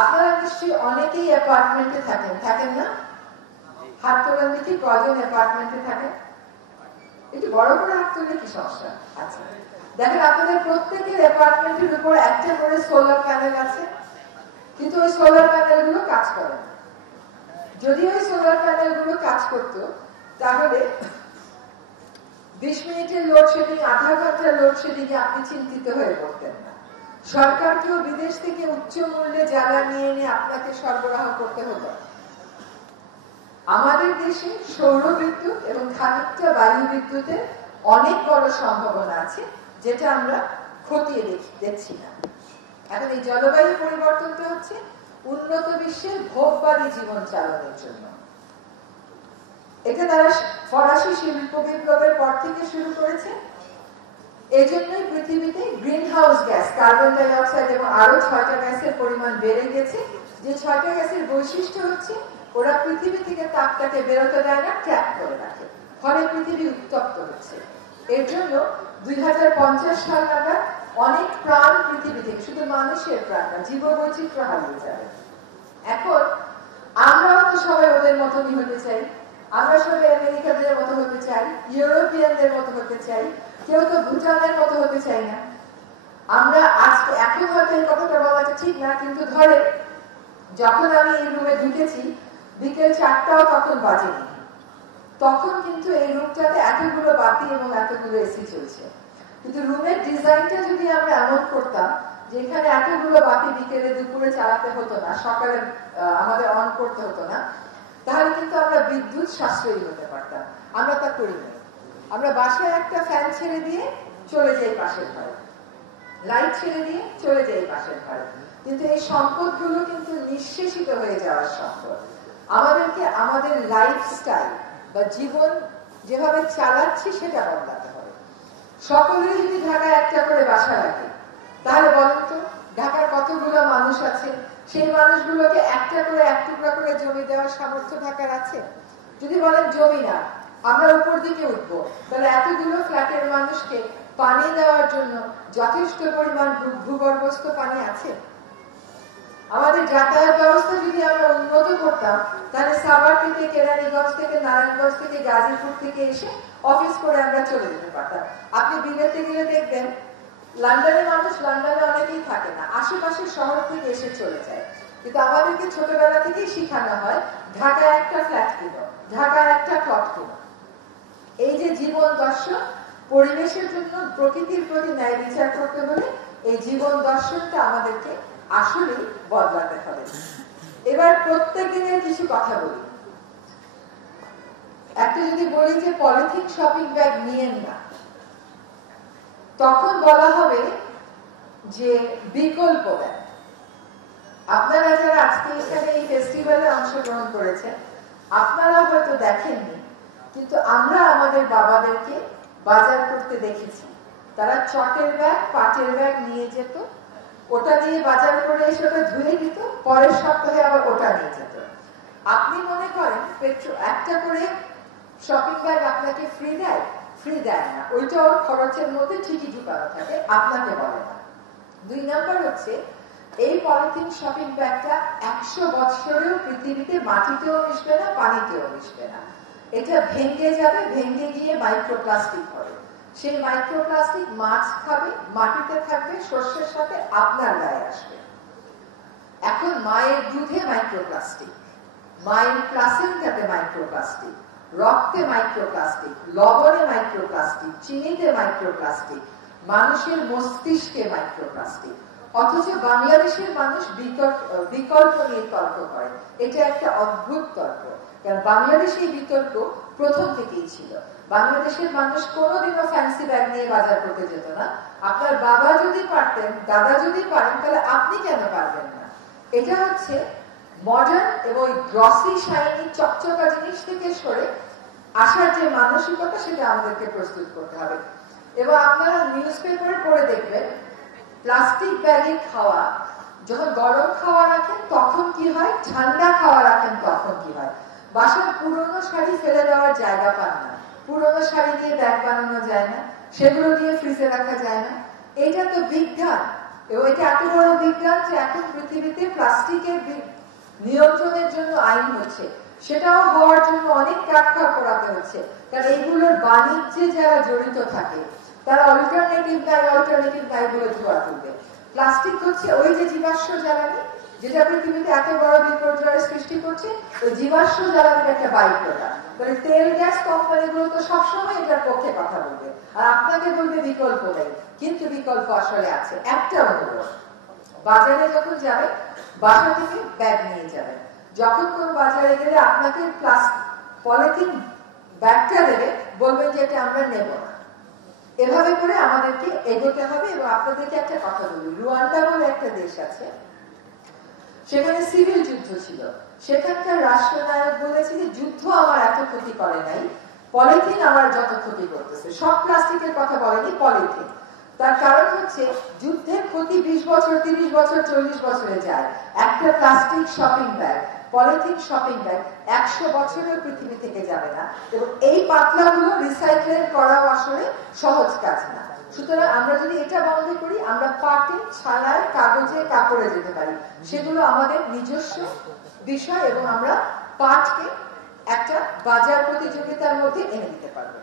আপনারা নিশ্চয়ই অনেকেই অ্যাপার্টমেন্টে থাকেন না? হাত তোলেন দেখি কজন অ্যাপার্টমেন্টে থাকেন? একটু বড় করে হাত তুললে কি সমস্যা? আচ্ছা, দেখেন আপনাদের প্রত্যেকের অ্যাপার্টমেন্টের উপর একটা করে সোলার প্যানেল আছে, কিন্তু ওই সোলার প্যানেল গুলো কাজ করে না। যদি ওই সোলার প্যানেল গুলো কাজ করতো তাহলে 20 মিনিটের লোডশেডিং, আধা ঘন্টার লোডশেডিং এ আপনি চিন্তিত হয়ে পড়তেন না। সরকারকেও বিদেশ থেকে উচ্চ মূল্যে জ্বালানি এনে আপনাকে সরবরাহ করতে হতো। আমাদের দেশে সৌর বিদ্যুৎ এবং খানিকটা বায়ু বিদ্যুতের অনেক বড় সম্ভাবনা আছে, যেটা আমরা খতিয়ে দেখছি না। এখন এই জলবায়ু পরিবর্তনটা হচ্ছে উন্নত বিশ্বের ভোগবাদী জীবন চালানোর জন্য। এটা তারা ফরাসি শিল্প বিপ্লবের পর থেকে শুরু করেছে। এই জন্যই পৃথিবীতে green house gas, carbon die oxide এবং আরো 6টা গ্যাসের পরিমাণ বেড়ে গেছে। যে 6টা গ্যাসের বৈশিষ্ট্য হচ্ছে ওরা পৃথিবী থেকে তাপটাকে বেরোতে দেয় না, ট্র্যাপ করে রাখে, ফলে পৃথিবী উত্তপ্ত হচ্ছে। এর জন্য 2050 সাল নাগাদ অনেক প্রাণ পৃথিবী থেকে, শুধু মানুষের প্রাণ না, জীববৈচিত্র্য হারিয়ে যাবে। এখন আমরাও তো সবাই ওদের মতনই হতে চাই। আমরা সবাই আমেরিকানদের মতো হতে চাই, ইউরোপিয়ানদের মতো হতে চাই, কেউ তো ভুটানের মতো হতে চাই না। আমরা আজকে এখন হয়তো এই কথাটা বলাটা ঠিক না, কিন্তু ধরে যখন আমি এই রুমে ঢুকেছি বিকেল 4টাও তখন বাজেনি, তখন কিন্তু এই রুমটাতে এতগুলো বাতি এবং এতগুলো এসি চলছে। কিন্তু রুমের ডিজাইনটা যদি আমরা এমন করতাম যেখানে এতগুলো বাতি বিকেলে দুপুরে চালাতে হতো না, সকালে আমাদের অন করতে হতো না, তাহলে কিন্তু আমরা বিদ্যুৎ সাশ্রয়ী হতে পারতাম। আমরা তা করি না। আমরা বাসায় একটা ফ্যান ছেড়ে দিয়ে চলে যাই পাশের ঘরে, লাইট ছেড়ে দিয়ে চলে যাই পাশের ঘরে, কিন্তু এই সম্পদগুলো কিন্তু নিঃশেষিত হয়ে যাওয়ার সম্পদ। আমাদেরকে আমাদের লাইফস্টাইল বা জীবন যেভাবে চালাচ্ছি সেটা বদলাতে হবে। সকলে যদি ঢাকায় একটা করে বাসা রাখে, তাহলে বলেন তো ঢাকার কতগুলো মানুষ আছে? সেই মানুষগুলোকে একটা করে এক টুকরা করে জমি দেওয়ার সামর্থ্য ঢাকার আছে? যদি বলেন জমি না, আমরা উপর দিকে উঠবো, তাহলে এতগুলো ফ্ল্যাটের মানুষকে পানি দেওয়ার জন্য যথেষ্ট পরিমাণ ভূগর্ভস্থ পানি আছে? আমাদের যাতায়াত ব্যবস্থা যদি আমরা উন্নত করতাম, তাহলে সাভার থেকে, কেরানীগঞ্জ থেকে, নারায়ণগঞ্জ থেকে, গাজীপুর থেকে এসে অফিস করে আমরা চলে যেতে পারতাম। আপনি বিলেতে গেলে দেখবেন লন্ডনের মানুষ লন্ডনে অনেকেই থাকে না, আশেপাশের শহর থেকে এসে চলে যায়। কিন্তু আমাদেরকে ছোটবেলা থেকেই শিখানো হয় ঢাকায় একটা ফ্ল্যাট কিনো, ঢাকায় একটা প্লট কিনো। এই যে জীবন দর্শন, পরিবেশের জন্য প্রকৃতির প্রতি ন্যায় বিচার করতে হলে এই জীবন দর্শনটা আমাদেরকে আসলে বদলাতে হবে। এবার প্রত্যেক দিনের কিছু কথা বলি। একটা যদি বলি যে পলিথিন শপিং ব্যাগ নিয়েন না, তখন বলা হবে যে বিকল্প দেন। আপনারা যারা আজকে এখানে এই ফেস্টিভ্যালে অংশগ্রহণ করেছেন, আপনারা হয়তো দেখেননি, কিন্তু আমরা আমাদের বাবাদেরকে বাজার করতে দেখেছি। তারা চটের ব্যাগ, পাটের ব্যাগ নিয়ে যেত, ওটা নিয়ে বাজার করে এসে ওটা ধুয়ে দিত, পরের সপ্তাহে আবার ওটা নিয়ে যেত। আপনি মনে করেন একটা করে শপিং ব্যাগ আপনাকে ফ্রি দেয়? ফ্রি দেয় না, ওইটা ওর খরচের মধ্যে ঠিকই ঢুকানো থাকে, আপনাকে বলে না। 2 নাম্বার হচ্ছে এই পলিথিন শপিং ব্যাগটা 100 বছরেও পৃথিবীতে মাটিতেও মিশবে না, পানিতেও মিশবে না। এটা ভেঙে যাবে, ভেঙে গিয়ে মাইক্রোপ্লাস্টিক হবে। সেই মাইক্রোপ্লাস্টিক মাছ খাবে, মাটিতে থাকবে, শস্যের সাথে আপনার গায়ে আসবে। এখন মায়ের দুধে মাইক্রোপ্লাস্টিক, মায়ের প্লাসেন্টাতে মাইক্রোপ্লাস্টিক, রক্তে মাইক্রোপ্লাস্টিক, লবণে মাইক্রোপ্লাস্টিক, চিনিতে মাইক্রোপ্লাস্টিক, মানুষের মস্তিষ্কে মাইক্রোপ্লাস্টিক। অথচ বাংলাদেশের মানুষ বিকল্প নিয়ে তর্ক করে। এটা একটা অদ্ভুত তর্ক, কারণ বাংলাদেশে এই বিতর্ক প্রথম থেকেই ছিল। বাংলাদেশের মানুষ কোনোদিনও ফ্যান্সি ব্যাগ নিয়ে বাজার করতে যেত না। আপনার বাবা যদি পারতেন, দাদা যদি পারেন, তাহলে আপনি কেন পারবেন না? এটা হচ্ছে মডার্ন এবং গ্লসি শাইনি চকচকা জিনিস থেকে সরে আসার যে মানসিকতা, সেটা আমাদেরকে প্রস্তুত করতে হবে। এবং আপনারা নিউজ পেপারে পড়ে দেখবেন প্লাস্টিক ব্যাগে খাওয়া, যখন গরম খাওয়া রাখেন তখন কি হয়, ঠান্ডা খাওয়া রাখেন তখন কি হয়। বাসার পুরনো শাড়ি ফেলে দেওয়ার জায়গা পান না, পুরনো শাড়ি দিয়ে ব্যাগ বানানো যায় না, সেগুলো দিয়ে ফ্রিজে রাখা যায় না। এটা তো বিজ্ঞান। এবং এটা এত বড় বিজ্ঞান যে এখন পৃথিবীতে প্লাস্টিকের নিয়ন্ত্রণের জন্য আইন হচ্ছে, সেটাও হওয়ার জন্য অনেক কাঠখড় পোড়াতে হচ্ছে। কারণ এইগুলোর বাণিজ্যে যারা জড়িত থাকে তারা অল্টারনেটিভ নাই বলে ধোয়া তুলবে। প্লাস্টিক হচ্ছে ওই যে জীবাশ্ম জ্বালানি যেটা পৃথিবীতে এত বড় বিপর্যয়ের সৃষ্টি করছে, ওই জীবাশ্ম জ্বালানির একটা বাই প্রোডাক্ট। মানে তেল গ্যাস কোম্পানিগুলো তো সবসময় এটার পক্ষে কথা বলবে, আর আপনাকে বলবে বিকল্প নেই। কিন্তু বিকল্প আসলে আছে। একটা অনুরোধ, বাজারে যখন যাবেন বাসা থেকে ব্যাগ নিয়ে যাবেন। যখন কোন বাজারে গেলে আপনাকে পলিথিন ব্যাগটা দেবে, বলবেন যে এটা আমরা নেব না। এভাবে করে আমাদেরকে এগোতে হবে। এবং আপনাদেরকে একটা কথা বলি, রুয়ান্ডা বলে একটা দেশ আছে, সেখানে সিভিল যুদ্ধ ছিল। সেখানকার রাষ্ট্রনায়ক বলেছে যে যুদ্ধ আমার এত ক্ষতি করে নাই, পলিথিন আমার যত ক্ষতি করতেছে। সব প্লাস্টিকের কথা বলেনি, পলিথিন। তার কারণ হচ্ছে যুদ্ধের ক্ষতি 20 বছর 30 বছর 40 বছরে যায়। একটা plastic shopping bag, polythene shopping bag 100 বছরের পৃথিবী থেকে যাবে না। এবং এই পাতলাগুলো রিসাইকেল করাও আসলে সহজ কাজ না। সুতরাং আমরা যদি এটা বন্ধ করি, আমরা পাটে, ছাড়ায়, কাগজে, কাপড়ে যেতে পারি। সেগুলো আমাদের নিজস্ব বিষয় এবং আমরা পাটকে একটা বাজার প্রতিযোগিতার মধ্যে এনে দিতে পারবো।